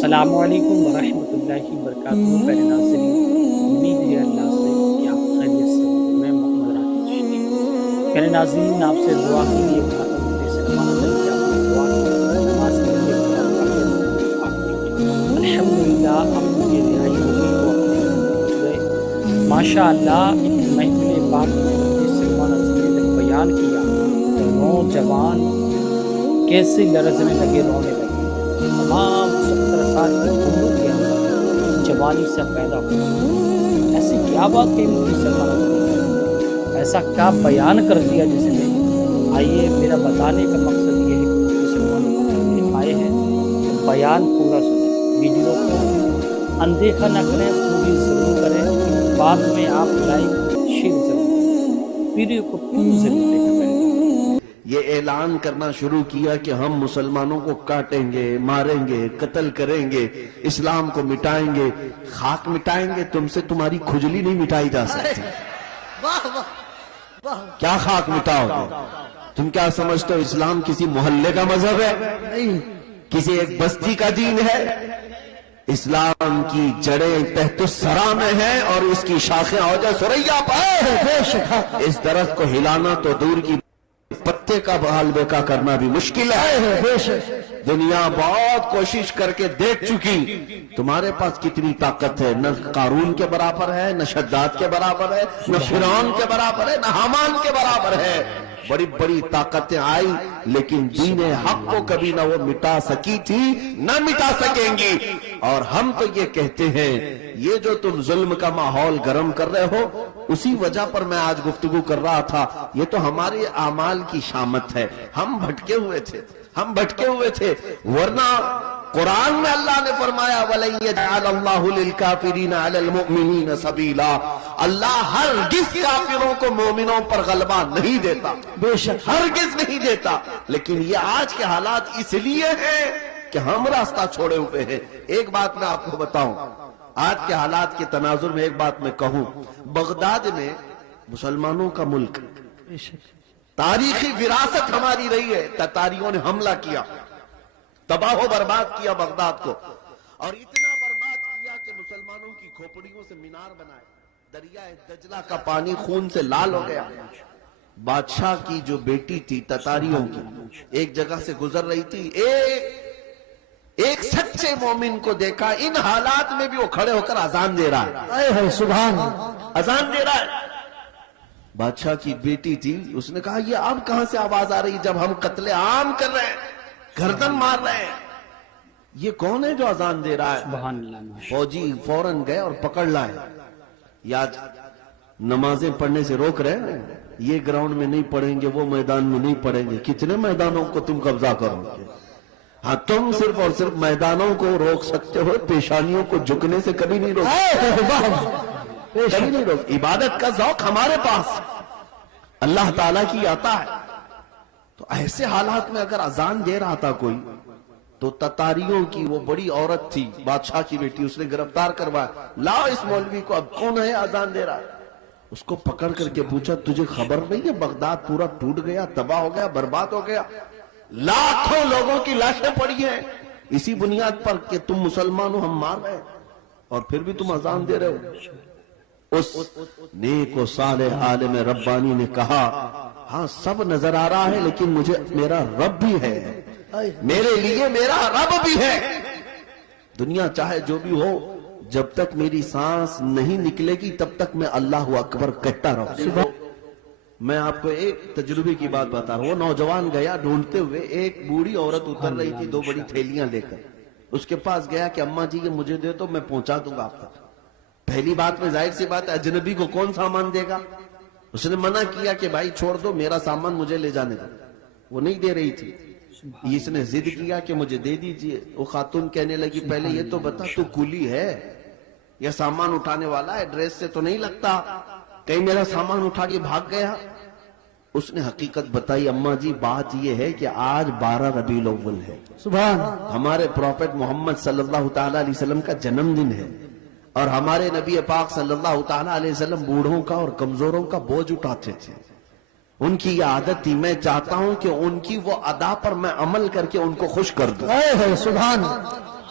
السلام علیکم ورحمۃ اللہ وبرکاتہ۔ پہلے ناظرین، امید ہے اللہ سے کہ آپ خیریت سے ہوں۔ میں محمد راکب چشتی۔ پہلے ناظرین، آپ سے دعا کے لیے چاہتا ہوں کہ اس رمضان میں آپ نے دعا کی نماز کے لیے الحمدللہ اب مجھے رہائی ہو گئی وہ اپنے گھر گئے۔ ماشاء اللہ ایک محفل پاک میں سلمان عظیم نے بیان کیا تو نوجوان کیسے لرزنے لگے، رونے لگے۔ تمام 70 سال کی عمر کے اندر جوانی سے پیدا ہوا، ایسی کیا بات کہی مفتی سلمان عظیم نے، ایسا کیا بیان کر دیا جس نے۔ آئیے، میرا بتانے کا مقصد یہ ہے کہ مفتی سلمان عظیم آئے ہیں تو بیان پورا سنیں، ویڈیو کو اندیکھا نہ کریں، پوری ضرور کریں، بعد میں آپ لائک شیئر ضرور کریں، ویڈیو کو پوری ضرور دیکھیں۔ یہ اعلان کرنا شروع کیا کہ ہم مسلمانوں کو کاٹیں گے، ماریں گے، قتل کریں گے، اسلام کو مٹائیں گے۔ خاک مٹائیں گے، تم سے تمہاری کھجلی نہیں مٹائی جا سکتی۔ کیا خاک مٹاؤ گے؟ تم کیا سمجھتے ہو اسلام کسی محلے کا مذہب ہے؟ کسی ایک بستی کا دین ہے؟ اسلام کی جڑیں تحت الثری میں ہیں اور اس کی شاخیں اوجہ ثریا پر۔ اس درخت کو ہلانا تو دور کی پتے کا بحال بیکا کرنا بھی مشکل ہے۔ دنیا بہت کوشش کر کے دیکھ چکی، تمہارے پاس کتنی طاقت ہے، نہ قارون کے برابر ہے، نہ شداد کے برابر ہے، نہ فرعون کے برابر ہے، نہ حامان کے برابر ہے۔ بڑی بڑی طاقتیں آئی لیکن دین حق کو کبھی نہ وہ مٹا سکی تھی، نہ مٹا سکیں گی۔ اور ہم تو یہ کہتے ہیں، یہ جو تم ظلم کا ماحول گرم کر رہے ہو، اسی وجہ پر میں آج گفتگو کر رہا تھا، یہ تو ہمارے اعمال کی شامت ہے۔ ہم بھٹکے ہوئے تھے، ورنہ قرآن میں اللہ نے فرمایا وَلَن يَجْعَلَ اللَّهُ لِلْكَافِرِينَ عَلَى الْمُؤْمِنِينَ سَبِيلًا۔ اللہ ہرگز کافروں کو مومنوں پر غلبہ نہیں دیتا، بے شک ہرگز نہیں دیتا۔ لیکن یہ آج کے حالات اس لیے ہیں کہ ہم راستہ چھوڑے ہوئے ہیں۔ ایک بات میں آپ کو بتاؤں، آج کے حالات کے تناظر میں ایک بات میں کہوں، بغداد میں مسلمانوں کا ملک، تاریخی وراثت ہماری رہی ہے، تتاریوں نے حملہ کیا، تباہ و برباد کیا بغداد کو، اور اتنا برباد کیا کہ مسلمانوں کی کھوپڑیوں سے مینار بنائے، دریائے دجلہ کا پانی خون سے لال ہو گیا۔ بادشاہ کی جو بیٹی تھی تتاریوں کی، ایک جگہ سے گزر رہی تھی، ایک سچے مومن کو دیکھا، ان حالات میں بھی وہ کھڑے ہو کر اذان دے رہا ہے، سبحان اللہ، اذان دے رہا ہے۔ بادشاہ کی بیٹی تھی، اس نے کہا یہ اب کہاں سے آواز آ رہی جب ہم قتل عام کر رہے ہیں، گردن مار رہے ہیں، یہ کون ہے جو اذان دے رہا ہے؟ سبحان اللہ۔ فوجی فوراً گئے اور پکڑ لائے۔ یا نمازیں پڑھنے سے روک رہے ہیں، یہ گراؤنڈ میں نہیں پڑھیں گے، وہ میدان میں نہیں پڑھیں گے، کتنے میدانوں کو تم قبضہ کرو گے؟ ہاں، تم صرف اور صرف میدانوں کو روک سکتے ہو، پیشانیوں کو جھکنے سے کبھی نہیں روک سکتے۔ عبادت کا ذوق ہمارے پاس اللہ تعالیٰ کی آتا ہے۔ تو ایسے حالات میں اگر اذان دے رہا تھا کوئی، تو تتاریوں کی وہ بڑی عورت تھی، بادشاہ کی بیٹی، اس نے گرفتار کروایا، لاؤ اس مولوی کو، اب کون ہے اذان دے رہا ہے؟ اس کو پکڑ کر کے پوچھا تجھے خبر نہیں ہے بغداد پورا ٹوٹ گیا، تباہ ہو گیا، برباد ہو گیا، لاکھوں لوگوں کی لاشیں پڑی ہیں، اسی بنیاد پر کہ تم مسلمان ہو، ہم مار رہے ہیں، اور پھر بھی تم اذان دے رہے ہو۔ اس نیک و صالح عالم ربانی نے کہا، ہاں سب نظر آ رہا ہے لیکن مجھے میرا رب بھی ہے، میرے لیے میرا رب بھی ہے۔ دنیا چاہے جو بھی ہو، جب تک میری سانس نہیں نکلے گی تب تک میں اللہ اکبر کہتا رہوں۔ میں آپ کو ایک تجربے کی بات بتا رہا ہوں، وہ نوجوان گیا ڈھونڈتے ہوئے، ایک بوڑھی عورت اتر رہی تھی 2 بڑی تھیلیاں لے کر، اس کے پاس گیا کہ اماں جی یہ مجھے دے تو میں پہنچا دوں گا آپ تک۔ پہلی بات میں ظاہر سی بات ہے، اجنبی کو کون سامان دے گا؟ اس نے منع کیا کہ بھائی چھوڑ دو، میرا سامان مجھے لے جانے دو، وہ نہیں دے رہی تھی۔ اس نے ضد کیا کہ مجھے دے دیجئے۔ وہ خاتون کہنے لگی پہلے یہ تو بتا تو کولی ہے یا سامان اٹھانے والا ہے؟ ڈریس سے تو نہیں لگتا، کہیں میرا سامان اٹھا کے بھاگ گیا؟ اس نے حقیقت بتائی، اماں جی بات یہ ہے کہ آج 12 ربیع الاول ہے، سبحان، ہمارے پروفیٹ محمد صلی اللہ تعالیٰ علیہ وسلم کا جنم دن ہے، اور ہمارے نبی پاک صلی اللہ تعالیٰ علیہ وسلم بوڑھوں کا اور کمزوروں کا بوجھ اٹھاتے تھے، ان کی یہ عادت تھی، میں چاہتا ہوں کہ ان کی وہ ادا پر میں عمل کر کے ان کو خوش کر دوں۔ سبحان،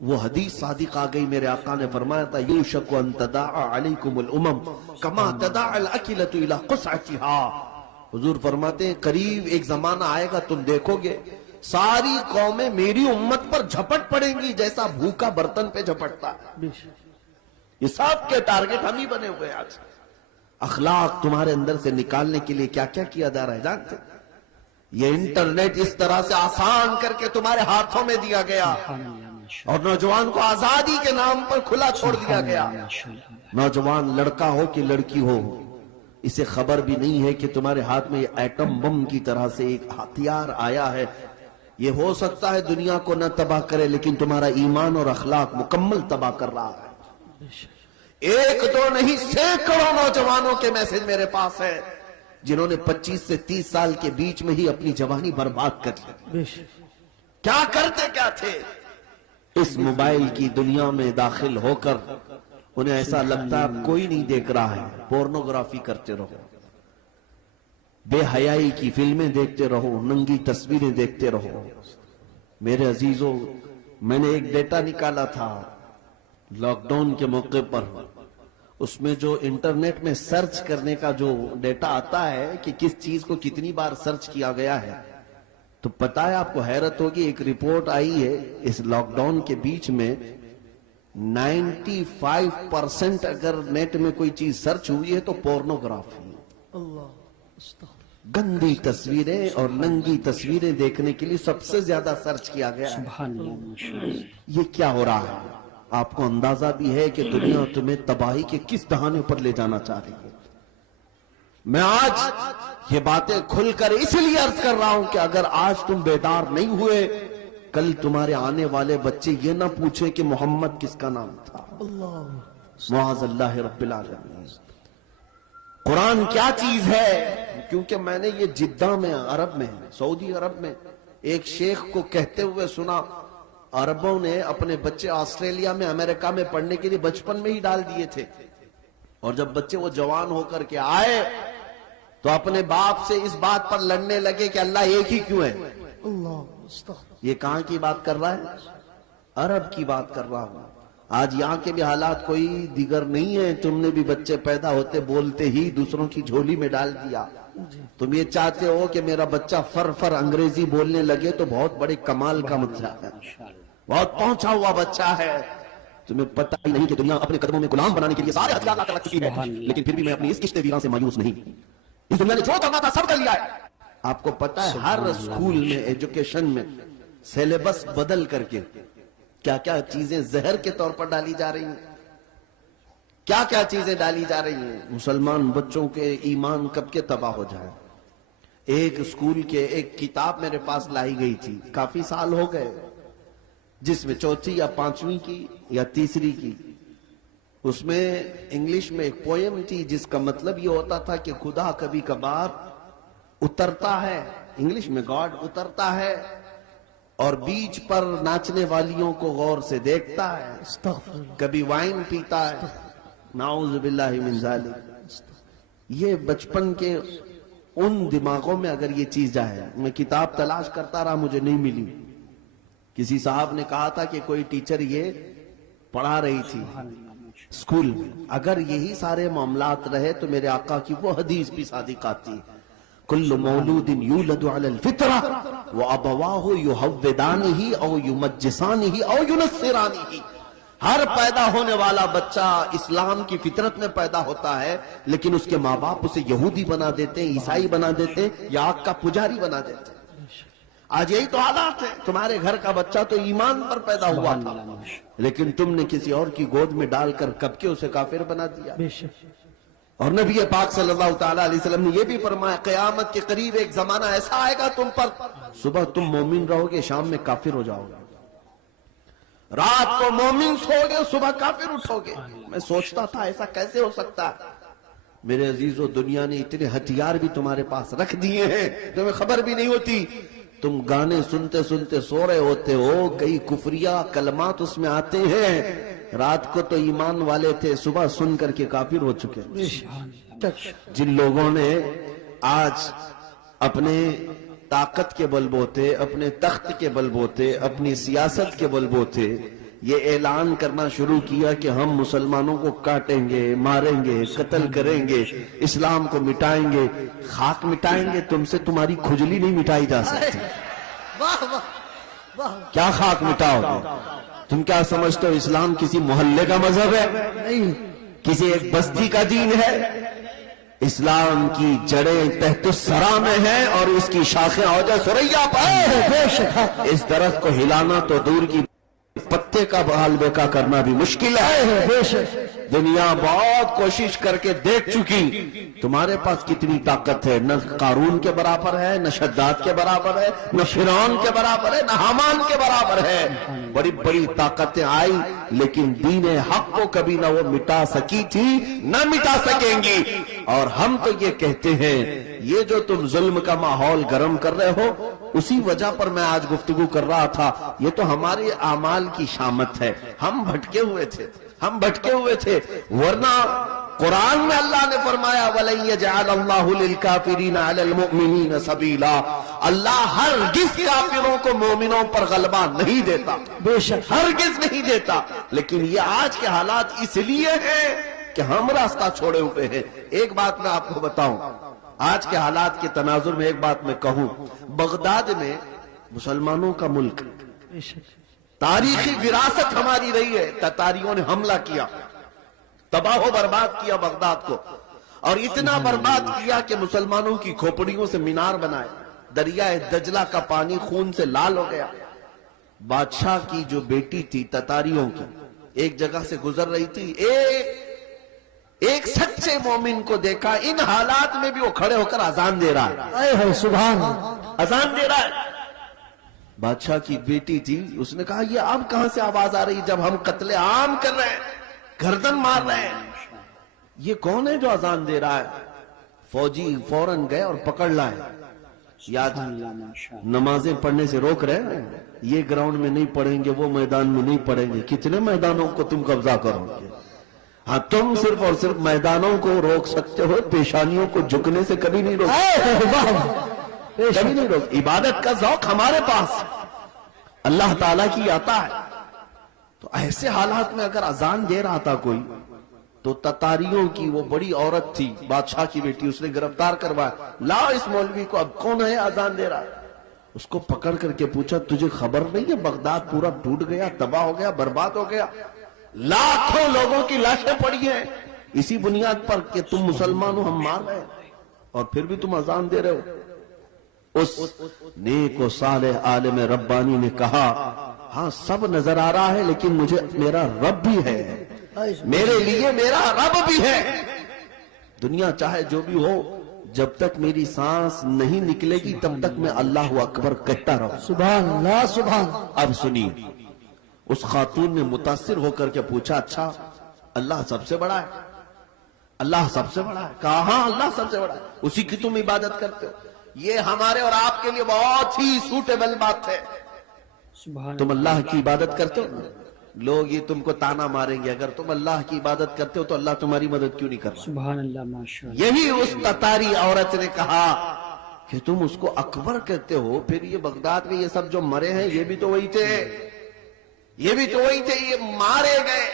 وہ حدیث صادق آ گئی، میرے آقا نے فرمایا تھا یوشک ان تداعى علیکم الامم کما تداعى الاکلۃ الی قصعتها۔ حضور فرماتے ہیں قریب ایک زمانہ آئے گا، تم دیکھو گے ساری قومیں میری امت پر جھپٹ پڑیں گی جیسا بھوکا برتن پہ جھپٹتا ہے۔ بے شک یہ سب کے ٹارگٹ ہم ہی بنے ہوئے آج۔ اخلاق تمہارے اندر سے نکالنے کے لیے کیا کیا کیا جا رہا ہے جانتے؟ یہ انٹرنیٹ اس طرح سے آسان کر کے تمہارے ہاتھوں میں دیا گیا، اور نوجوان کو آزادی کے نام پر کھلا چھوڑ دیا گیا۔ نوجوان لڑکا ہو کہ لڑکی ہو، اسے خبر بھی نہیں ہے کہ تمہارے ہاتھ میں یہ ایٹم بم کی طرح سے ایک ہتھیار آیا ہے۔ یہ ہو سکتا ہے دنیا کو نہ تباہ کرے، لیکن تمہارا ایمان اور اخلاق مکمل تباہ کر رہا ہے۔ ایک دو نہیں، سینکڑوں نوجوانوں کے میسج میرے پاس ہے جنہوں نے 25 سے 30 سال کے بیچ میں ہی اپنی جوانی برباد کر لی۔ بے شک کیا کرتے کیا تھے؟ اس موبائل کی دنیا میں داخل ہو کر انہیں ایسا لگتا ہے کوئی نہیں دیکھ رہا ہے، پورنوگرافی کرتے رہو، بے حیائی کی فلمیں دیکھتے رہو، ننگی تصویریں دیکھتے رہو۔ میرے عزیزوں، میں نے ایک ڈیٹا نکالا تھا لاک ڈاؤن کے موقع پر، اس میں جو انٹرنیٹ میں سرچ کرنے کا جو ڈیٹا آتا ہے کہ کس چیز کو کتنی بار سرچ کیا گیا ہے، تو پتہ ہے آپ کو حیرت ہوگی، ایک رپورٹ آئی ہے اس لاک ڈاؤن کے بیچ میں 95% اگر نیٹ میں کوئی چیز سرچ ہوئی ہے تو پورنوگرافی، اللہ استغفر گندی تصویریں اور ننگی تصویریں دیکھنے کے لیے سب سے زیادہ سرچ کیا گیا ہے۔ سبحان اللہ ماشاءاللہ۔ یہ کیا ہو رہا ہے؟ آپ کو اندازہ بھی ہے کہ دنیا تمہیں تباہی کے کس دہانے پر لے جانا چاہ رہی ہے۔ میں آج یہ باتیں کھل کر اس لیے عرض کر رہا ہوں کہ اگر آج تم بیدار نہیں ہوئے، کل تمہارے آنے والے بچے یہ نہ پوچھیں کہ محمد کس کا نام تھا۔ اللہ معاذ اللہ رب العالمین۔ قرآن کیا چیز ہے؟ کیونکہ میں نے یہ جدہ میں، عرب میں، سعودی عرب میں ایک شیخ کو کہتے ہوئے سنا، عربوں نے اپنے بچے آسٹریلیا میں، امریکہ میں پڑھنے کے لیے بچپن میں ہی ڈال دیے تھے، اور جب بچے وہ جوان ہو کر کے آئے تو اپنے باپ سے اس بات پر لڑنے لگے کہ اللہ ایک ہی کیوں ہے۔ اللہ استغفر یہ کہاں کی بات کر رہا ہے؟ عرب کی بات کر رہا ہوں۔ آج یہاں کے بھی حالات کوئی دیگر نہیں ہے، تم نے بھی بچے پیدا ہوتے بولتے ہی دوسروں کی جھولی میں ڈال دیا۔ تم یہ چاہتے ہو کہ میرا بچہ فر انگریزی بولنے لگے تو بہت بڑے کمال کا مسئلہ ہے، بہت پہنچا ہوا بچہ ہے۔ تمہیں پتہ ہی نہیں کہ دنیا اپنے قدموں میں غلام بنانے کے لیے سارے ہتھیار لا کر رکھ چکی ہے، لیکن پھر بھی میں اپنی اس کشت ویران سے مایوس نہیں۔ اس دنیا نے جو کرنا تھا سب کر لیا ہے۔ آپ کو پتہ ہے ہر اسکول میں، ایجوکیشن میں سیلیبس بدل کر کے کیا کیا چیزیں زہر کے طور پر ڈالی جا رہی ہیں، کیا کیا چیزیں ڈالی جا رہی ہیں۔ مسلمان بچوں کے ایمان کب کے تباہ ہو جائے۔ ایک اسکول کے ایک کتاب میرے پاس لائی گئی تھی، کافی سال ہو گئے، جس میں چوتھی یا پانچویں کی یا تیسری کی، اس میں انگلش میں ایک پوئم تھی جس کا مطلب یہ ہوتا تھا کہ خدا کبھی کبھار اترتا ہے، انگلش میں گاڈ اترتا ہے اور بیچ پر ناچنے والیوں کو غور سے دیکھتا ہے، استغفر کبھی وائن پیتا ہے، نعوذ باللہ من ذالک۔ یہ بچپن کے ان دماغوں میں اگر یہ چیز جائے، میں کتاب تلاش کرتا رہا، مجھے نہیں ملی۔ کسی صاحب نے کہا تھا کہ کوئی ٹیچر یہ پڑھا رہی تھی اسکول میں۔ اگر یہی سارے معاملات رہے تو میرے آقا کی وہ حدیث بھی صادق آتی ہے، کل مولود یولد علی الفطرہ وابواہ یہودانہ او یمجسانہ او ینصرانہ۔ ہر پیدا ہونے والا بچہ اسلام کی فطرت میں پیدا ہوتا ہے، لیکن اس کے ماں باپ اسے یہودی بنا دیتے ہیں، عیسائی بنا دیتے ہیں، یا آگ کا پجاری بنا دیتے ہیں۔ آج یہی تو حالات ہے۔ تمہارے گھر کا بچہ تو ایمان پر پیدا ہوا تھا، لیکن تم نے کسی اور کی گود میں ڈال کر کب کے اسے کافر بنا دیا۔ بے شک اور نبی پاک صلی اللہ تعالیٰ علیہ وسلم نے یہ بھی فرمایا، قیامت کے قریب ایک زمانہ ایسا آئے گا تم پر، صبح تم مومن رہو گے، شام میں کافر ہو جاؤ گے، رات کو مومن سو گے، صبح کافر اٹھو گے۔ میں سوچتا تھا ایسا کیسے ہو سکتا ہے؟ میرے عزیزو، دنیا نے اتنے ہتھیار بھی تمہارے پاس رکھ دیے ہیں، تمہیں خبر بھی نہیں ہوتی۔ تم گانے سنتے سنتے سو رہے ہوتے ہو، کئی کفریہ کلمات اس میں آتے ہیں، رات کو تو ایمان والے تھے، صبح سن کر کے کافر ہو چکے۔ جن لوگوں نے آج اپنے طاقت کے بل بوتے، اپنے تخت کے بل بوتے، اپنی سیاست کے بل بوتے یہ اعلان کرنا شروع کیا کہ ہم مسلمانوں کو کاٹیں گے، ماریں گے، قتل کریں گے، اسلام کو مٹائیں گے، خاک مٹائیں گے، تم سے تمہاری کھجلی نہیں مٹائی جا سکتی۔ واہ واہ واہ کیا خاک مٹاؤ گے؟ تم کیا سمجھتے ہو اسلام کسی محلے کا مذہب ہے؟ نہیں کسی ایک بستی کا دین ہے؟ اسلام کی جڑیں تحت الثری میں ہیں اور اس کی شاخیں اوج ثریا پر۔ بے شک حق اس درخت کو ہلانا تو دور کی پتے کا بحال بیکا کرنا بھی مشکل ہے۔ بے شک دنیا بہت کوشش کر کے دیکھ چکی، تمہارے پاس کتنی طاقت ہے، نہ قارون کے برابر ہے، نہ شداد کے برابر ہے، نہ فرعون کے برابر ہے، نہ حامان کے برابر ہے۔ بڑی بڑی طاقتیں آئی لیکن دین حق کو کبھی نہ وہ مٹا سکی تھی نہ مٹا سکیں گی۔ اور ہم تو یہ کہتے ہیں یہ جو تم ظلم کا ماحول گرم کر رہے ہو، اسی وجہ پر میں آج گفتگو کر رہا تھا، یہ تو ہمارے اعمال کی شامت ہے۔ ہم بھٹکے ہوئے تھے، ہم بھٹکے ہوئے تھے، ورنہ قرآن میں اللہ نے فرمایا وَلَن يَجْعَلَ اللَّهُ لِلْكَافِرِينَ عَلَى الْمُؤْمِنِينَ سَبِيلًا، اللہ ہرگز کافروں کو مومنوں پر غلبہ نہیں دیتا، بے شک ہرگز نہیں دیتا۔ لیکن یہ آج کے حالات اس لیے ہیں کہ ہم راستہ چھوڑے ہوئے ہیں۔ ایک بات میں آپ کو بتاؤں، آج کے حالات کے تناظر میں ایک بات میں کہوں، بغداد میں مسلمانوں کا ملک، بے شک تاریخی وراثت ہماری رہی ہے، تتاریوں نے حملہ کیا، تباہ و برباد کیا بغداد کو، اور اتنا برباد کیا کہ مسلمانوں کی کھوپڑیوں سے مینار بنائے، دریائے دجلہ کا پانی خون سے لال ہو گیا۔ بادشاہ کی جو بیٹی تھی تتاریوں کی، ایک جگہ سے گزر رہی تھی، ایک سچے مومن کو دیکھا، ان حالات میں بھی وہ کھڑے ہو کر اذان دے رہا ہے، اے ہے سبحان اللہ اذان دے رہا ہے۔ بادشاہ کی بیٹی تھی، اس نے کہا یہ اب کہاں سے آواز آ رہی جب ہم قتل عام کر رہے ہیں، گردن مار رہے ہیں، یہ کون ہے جو اذان دے رہا ہے؟ فوجی فوراً گئے اور پکڑ لائے۔ یاد نمازیں پڑھنے سے روک رہے ہیں، یہ گراؤنڈ میں نہیں پڑھیں گے، وہ میدان میں نہیں پڑھیں گے، کتنے میدانوں کو تم قبضہ کرو گے؟ ہاں تم صرف اور صرف میدانوں کو روک سکتے ہو، پیشانیوں کو جھکنے سے کبھی نہیں روک سکتے، کبھی نہیں روک۔ عبادت کا ذوق ہمارے پاس اللہ تعالیٰ کی آتا ہے۔ تو ایسے حالات میں اگر اذان دے رہا تھا کوئی، تو تتاریوں کی وہ بڑی عورت تھی، بادشاہ کی بیٹی، اس نے گرفتار کروایا، لا اس مولوی کو، اب کون ہے اذان دے رہا ہے؟ اس کو پکڑ کر کے پوچھا تجھے خبر نہیں ہے بغداد پورا ٹوٹ گیا، تباہ ہو گیا، برباد ہو گیا، لاکھوں لوگوں کی لاشیں پڑی ہیں اسی بنیاد پر کہ تم مسلمان ہو، ہم مار رہے ہیں، اور پھر بھی تم اذان دے رہے ہو۔ اس نیک و صالح عالم ربانی نے کہا ہاں سب نظر آ رہا ہے لیکن مجھے میرا رب بھی ہے، میرے لیے میرا رب بھی ہے۔ دنیا چاہے جو بھی ہو، جب تک میری سانس نہیں نکلے گی تب تک میں اللہ اکبر کہتا رہوں۔ سبحان اللہ سبحان اللہ۔ اب سنیے، اس خاتون نے متاثر ہو کر کے پوچھا اچھا اللہ سب سے بڑا ہے؟ اللہ سب سے بڑا ہے؟ کہا ہاں اللہ سب سے بڑا ہے، اسی کی تم عبادت کرتے ہو۔ یہ ہمارے اور آپ کے لیے بہت ہی سوٹیبل بات ہے، تم اللہ کی عبادت کرتے ہو، لوگ یہ تم کو تانا ماریں گے اگر تم اللہ کی عبادت کرتے ہو تو اللہ تمہاری مدد کیوں نہیں کر رہا؟ سبحان اللہ، ماشاءاللہ۔ یہی اس تتاری عورت نے کہا کہ تم اس کو اکبر کہتے ہو، پھر یہ بغداد میں یہ سب جو مرے ہیں یہ بھی تو وہی تھے، یہ بھی تو وہی تھے، یہ مارے گئے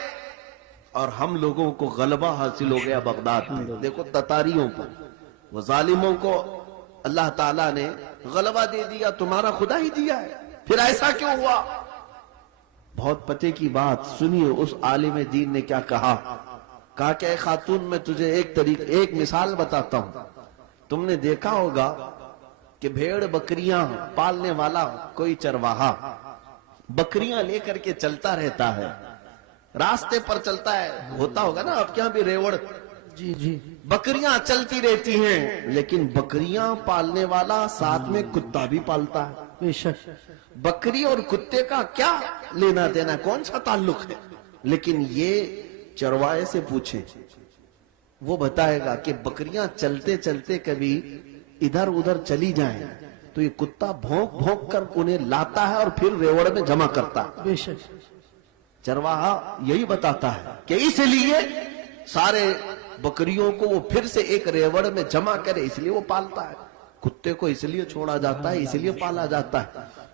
اور ہم لوگوں کو غلبہ حاصل ہو گیا بغداد میں۔ دیکھو تتاریوں پر، وہ ظالموں کو اللہ تعالیٰ نے غلبہ دے دیا، تمہارا خدا ہی دیا ہے، پھر ایسا کیوں ہوا؟ بہت پتے کی بات سنیے، اس عالم دین نے کیا کہا کہ اے خاتون میں تجھے ایک مثال بتاتا ہوں۔ تم نے دیکھا ہوگا کہ بھیڑ بکریاں پالنے والا کوئی چرواہا بکریاں لے کر کے چلتا رہتا ہے، راستے پر چلتا ہے، ہوتا ہوگا نا آپ کے یہاں بھی ریوڑ، جی جی بکریاں چلتی رہتی ہیں، لیکن بکریاں پالنے والا ساتھ میں کتا بھی پالتا ہے۔ بے شک بکری اور کتے کا کیا لینا دینا، کون سا تعلق ہے؟ لیکن یہ چروائے سے پوچھیں، وہ بتائے گا کہ بکریاں چلتے چلتے کبھی ادھر ادھر چلی جائیں تو یہ کتا بھونک بھونک کر انہیں لاتا ہے اور پھر ریوڑ میں جمع کرتا ہے۔ بے شک چرواہا یہی بتاتا ہے کہ اس لیے سارے بکریوں کو وہ پھر سے ایک ریوڑ میں جمع کرے، اس لیے وہ پالتا ہے۔ کتے کو اس لیے چھوڑا جاتا ہے، اس لیے پالا جاتا ہے۔